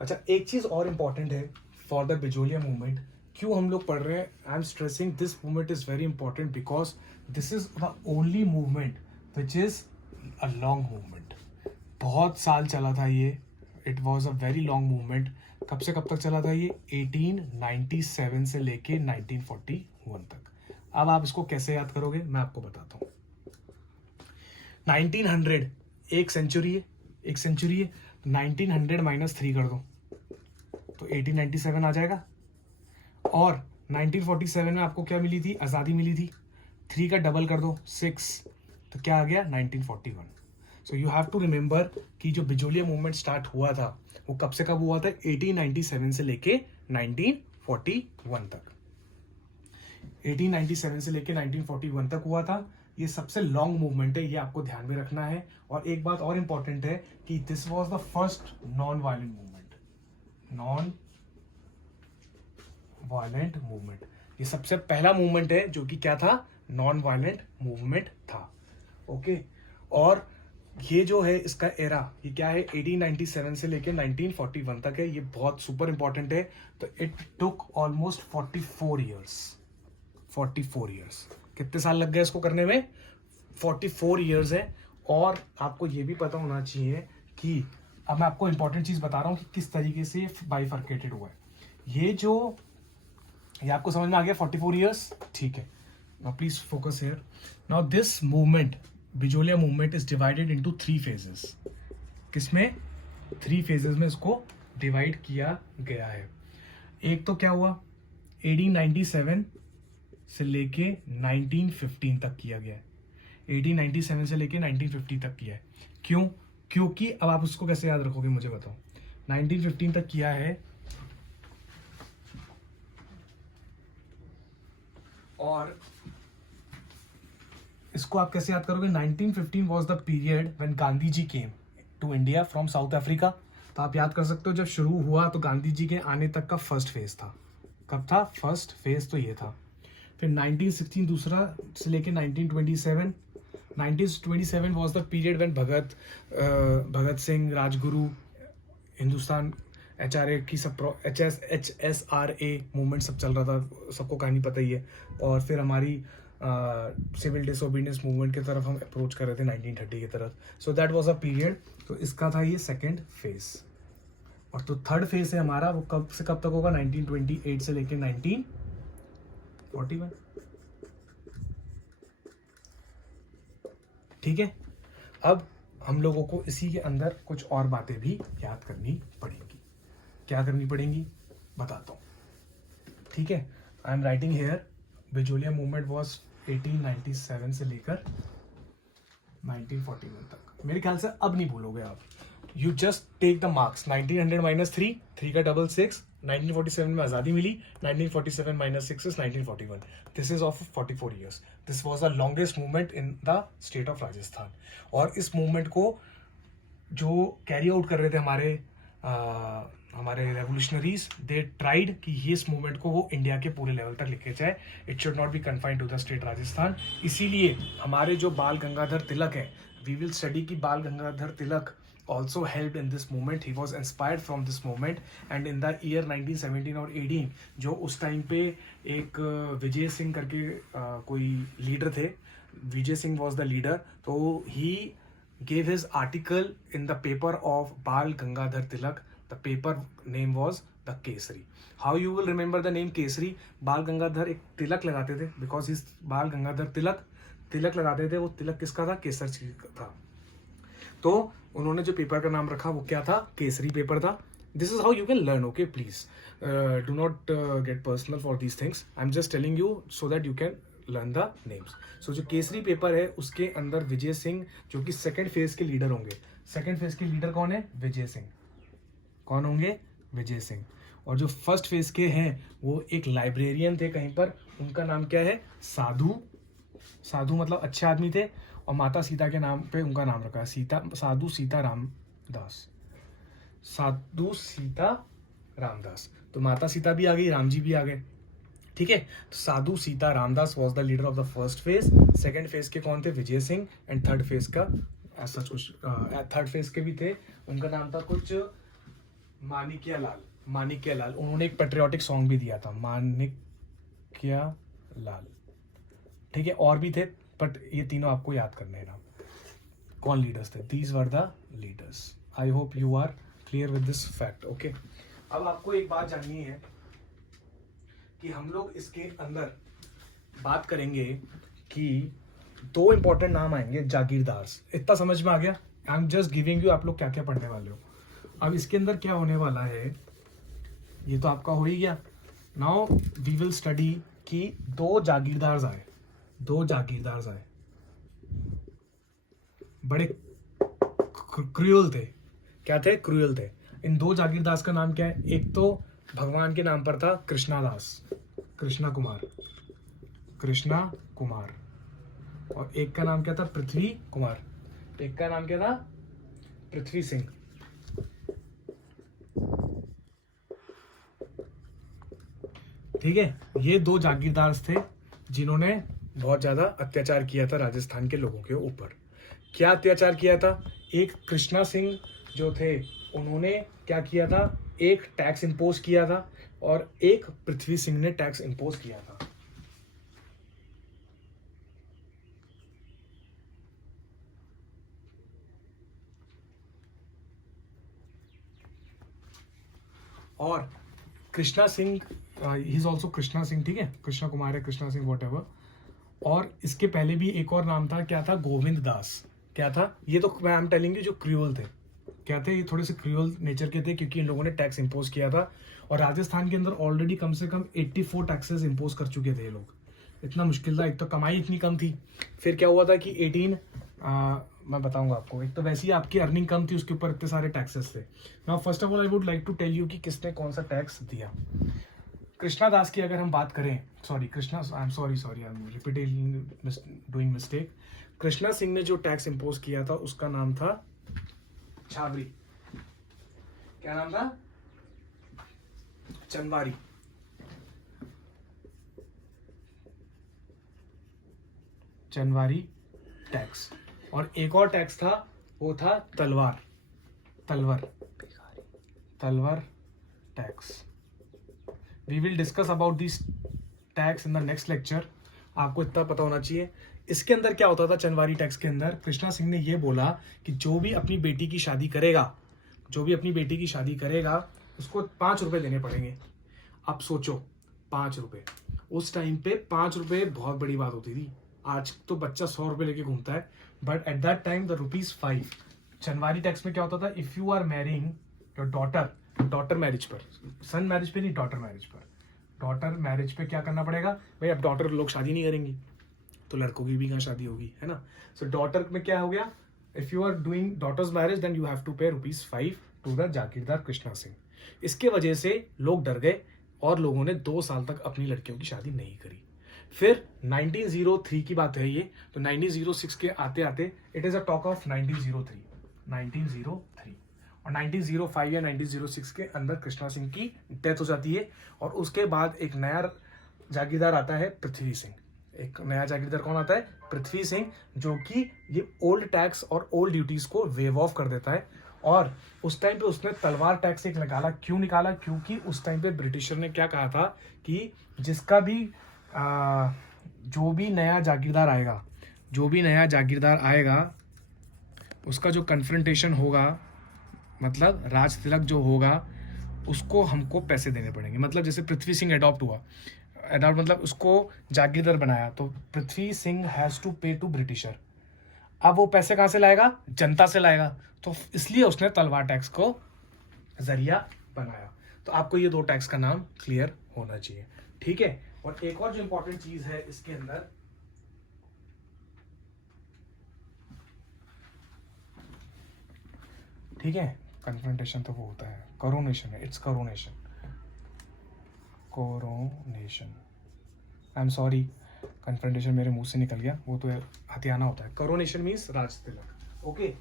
अच्छा, एक चीज और इम्पॉर्टेंट है फॉर द बिजोलिया मूवमेंट. क्यों हम लोग पढ़ रहे हैं? I am stressing this movement is very important because this is the only movement which is a long movement. बहुत साल चला था ये. It was a very long movement. कब से कब तक चला था ये? 1897 से लेके 1941 तक. अब आप इसको कैसे याद करोगे मैं आपको बताता हूँ. 1900 एक सेंचुरी है. एक सेंचुरी है. 1900 -3 कर दो तो 1897 आ जाएगा. और 1947 में आपको क्या मिली थी? आज़ादी मिली थी. 3 का डबल कर दो 6 तो क्या आ गया? 1941. So you have to remember कि जो बिजोलिया मूवमेंट स्टार्ट हुआ था वो कब से कब हुआ था? 1897 से लेके 1941 तक. 1897 से लेके 1941 तक हुआ था. ये सबसे लॉन्ग मूवमेंट है, ये आपको ध्यान में रखना है. और एक बात और इंपॉर्टेंट है कि this was the first non violent movement. Non violent movement. ये सबसे पहला मूवमेंट है जो कि क्या था? नॉन वायलेंट मूवमेंट था. ओके. और ये जो है इसका एरा, ये क्या है? 1897 से लेके 1941 तक है. ये बहुत सुपर इंपॉर्टेंट है. तो it took almost 44 years. 44 years. कितने साल लग गए इसको करने में? 44 ईयर्स है. और आपको ये भी पता होना चाहिए कि अब मैं आपको इंपॉर्टेंट चीज बता रहा हूं कि किस तरीके से बाइफर्केटेड हुआ है. ये आपको समझ में आ गया? 44 ईयर्स. ठीक है. Now please focus here. Now this movement, Bijolia movement, is divided into 3 phases. किसमें? 3 फेजेस में इसको डिवाइड किया गया है. एक तो क्या हुआ? 1897 से लेके 1915 तक किया गया है. 1897 से लेके 1950 तक किया है. क्यों? क्योंकि अब आप उसको कैसे याद रखोगे मुझे बताओ. 1915 तक किया है और इसको आप कैसे याद करोगे? 1915 was the period when Gandhi ji came to India from South Africa. तो आप याद कर सकते हो जब शुरू हुआ तो गांधी जी के आने तक का फर्स्ट फेज था. कब था फर्स्ट फेज? तो ये था. फिर 1916 दूसरा से लेके 1927. 1927 was the period when Bhagat Singh, Rajguru, Hindustan HRA की सब HSRA मूवमेंट सब चल रहा था. सबको कहानी पता ही है. और फिर हमारी सिविल डिसोबीडियंस मूवमेंट की तरफ हम अप्रोच कर रहे थे 1930 की तरफ. So that was a period. तो इसका था ये सेकेंड फेज. और तो थर्ड फेज है हमारा, वो कब से कब तक होगा? 1928 से लेकर 1941. ठीक है. अब हम लोगों को इसी के अंदर कुछ और बातें भी याद करनी पड़ेंगी. क्या करनी पड़ेंगी बताता हूँ. ठीक है. I am writing here. Bijolia movement was 1897 से लेकर 1941 तक. मेरे ख्याल से अब नहीं भूलोगे आप. You just take the marks. 1900 -3, 3 का डबल 6. 1947 में आज़ादी मिली. 1947 -6 is 1941. This is of 44 years. This was the longest movement in the state of Rajasthan. और इस मूवमेंट को जो कैरी आउट कर रहे थे हमारे रेवोल्यूशनरीज, दे ट्राइड कि ये इस मूवमेंट को वो इंडिया के पूरे लेवल तक लेके जाए. It should not be confined to the state Rajasthan. इसीलिए हमारे जो बाल गंगाधर तिलक है, वी विल स्टडी कि बाल Gangadhar Tilak also helped in this movement. He was inspired from this movement. And in the year 1917 और 18 जो उस टाइम पे एक विजय सिंह करके कोई लीडर थे. Vijay Singh was the leader. तो he gave his article in the paper of Bal Gangadhar Tilak. The paper name was the Kesari. How you will remember the name Kesari? Bal Gangadhar एक तिलक लगाते थे because his Bal Gangadhar तिलक लगाते थे. वो तिलक किसका था? केसर जी का था. तो उन्होंने जो पेपर का नाम रखा वो क्या था? केसरी पेपर था. This is how you can learn. Okay, please do not get personal for these things. I am just telling you so that you can learn the names. So जो केसरी पेपर है उसके अंदर विजय सिंह जो कि सेकेंड फेज के leader होंगे. Second phase के leader कौन है? विजय सिंह. कौन होंगे? विजय सिंह. और जो फर्स्ट फेज के हैं वो एक लाइब्रेरियन थे कहीं पर. उनका नाम क्या है? साधु. साधु मतलब अच्छे आदमी थे. और माता सीता के नाम पे उनका नाम रखा है साधु सीता रामदास. साधु सीता रामदास. तो माता सीता भी आ गई, राम जी भी आ गए. ठीक है. तो Sadhu Sita Ramdas was the leader of the first phase. Second phase के कौन थे? Vijay Singh. And third phase का ऐसा कुछ थर्ड फेज के भी थे. उनका नाम था कुछ माणिक्य लाल, उन्होंने एक पेट्रियाटिक सॉन्ग भी दिया था, माणिक्य लाल, ठीक है, और भी थे, बट ये तीनों आपको याद करने हैं नाम। कौन लीडर्स थे? These were the leaders. I hope you are clear with this fact. Okay, अब आपको एक बात जाननी है कि हम लोग इसके अंदर बात करेंगे कि दो इंपॉर्टेंट नाम आएंगे जागीरदार्स। इतना समझ में आ गया? आई एम जस्ट गिविंग यू आप लोग क्या क्या पढ़ने वाले हो। अब इसके अंदर क्या होने वाला है, ये तो आपका हो ही गया। नाउ वी विल स्टडी कि दो जागीरदार आए, बड़े क्रूअल थे। क्या थे? क्रूअल थे। इन दो जागीरदास का नाम क्या है? एक तो भगवान के नाम पर था कृष्णा कुमार, और एक का नाम क्या था? पृथ्वी कुमार। एक का नाम क्या था? पृथ्वी सिंह। ठीक है, ये दो जागीरदार थे जिन्होंने बहुत ज्यादा अत्याचार किया था राजस्थान के लोगों के ऊपर। क्या अत्याचार किया था? एक कृष्णा सिंह जो थे उन्होंने क्या किया था? एक टैक्स इंपोज किया था, और एक पृथ्वी सिंह ने टैक्स इंपोज किया था। और Krishna Singh, he is also Krishna Singh, ठीक है, कृष्णा कुमार है, कृष्णा सिंह वॉट एवर। और इसके पहले भी एक और नाम था, क्या था? गोविंद दास। क्या था? ये तो आई एम टेलिंग यू जो क्रूअल थे। क्या थे? ये थोड़े से क्रूअल नेचर के थे, क्योंकि इन लोगों ने टैक्स इंपोज किया था, और राजस्थान के अंदर ऑलरेडी कम से कम 84 टैक्सेस इंपोज कर चुके थे ये लोग। इतना मुश्किल था, एक तो कमाई इतनी कम थी, फिर क्या हुआ था कि 18 मैं बताऊंगा आपको। एक तो वैसे ही आपकी अर्निंग कम थी, उसके ऊपर इतने सारे टैक्सेस थे। Now first of all I would like to tell you कि किसने कौन सा टैक्स दिया। कृष्णा दास की अगर हम बात करें, sorry I am repeating, doing mistake. Krishna Singh ने जो टैक्स इंपोज किया था उसका नाम था छावरी। क्या नाम था? चनवारी टैक्स। और एक और टैक्स था, वो था तलवार tax. We will discuss about this tax in the next lecture. आपको इतना पता होना चाहिए। इसके अंदर क्या होता था? चनवारी टैक्स के अंदर कृष्णा सिंह ने ये बोला कि जो भी अपनी बेटी की शादी करेगा उसको 5 रुपए देने पड़ेंगे। अब सोचो, 5 रुपए उस टाइम पे, 5 रुपए बहुत बड़ी बात होती थी। आज तो बच्चा 100 रुपए लेके घूमता है, but at that time the ₹5। चनवारी टैक्स में क्या होता था? If you are marrying your daughter marriage पर, सन मैरिज पे नहीं, डॉटर मैरिज पे क्या करना पड़ेगा भाई? अब डॉटर लोग शादी नहीं करेंगी तो लड़कों की भी कहाँ शादी होगी, है ना? सो डॉटर में क्या हो गया? If you are doing daughters marriage then you have to pay ₹5 to the जागीरदार कृष्णा सिंह। इसके वजह से लोग डर गए और लोगों ने 2 साल तक अपनी लड़कियों की शादी नहीं करी। फिर 1903 की बात है ये, तो 1906 के आते आते it is a talk of 1903 और 1905 या 1906 के अंदर कृष्णा सिंह की डेथ हो जाती है। और उसके बाद एक नया जागीरदार आता है, पृथ्वी सिंह। एक नया जागीरदार कौन आता है? पृथ्वी सिंह, जो कि ये ओल्ड टैक्स और ओल्ड ड्यूटीज को वेव ऑफ कर देता है। और उस टाइम पे उसने तलवार टैक्स एक निकाला। क्यों निकाला? क्योंकि उस टाइम पे ब्रिटिशर ने क्या कहा था कि जिसका भी जो भी नया जागीरदार आएगा उसका जो कन्फ्रंटेशन होगा, मतलब राज तिलक जो होगा, उसको हमको पैसे देने पड़ेंगे। मतलब जैसे पृथ्वी सिंह अडॉप्ट मतलब उसको जागीरदार बनाया, तो पृथ्वी सिंह हैज टू पे टू ब्रिटिशर। अब वो पैसे कहाँ से लाएगा? जनता से लाएगा। तो इसलिए उसने तलवार टैक्स को जरिया बनाया। तो आपको ये 2 टैक्स का नाम क्लियर होना चाहिए, ठीक है? और एक और जो इंपॉर्टेंट चीज है इसके अंदर, ठीक है, कन्फ्रंटेशन तो वो होता है, कोरोनेशन है, it's coronation. I am sorry, confrontation मेरे मुंह से निकल गया, वो तो हथियाना होता है। Coronation means Raj Tilak. Okay,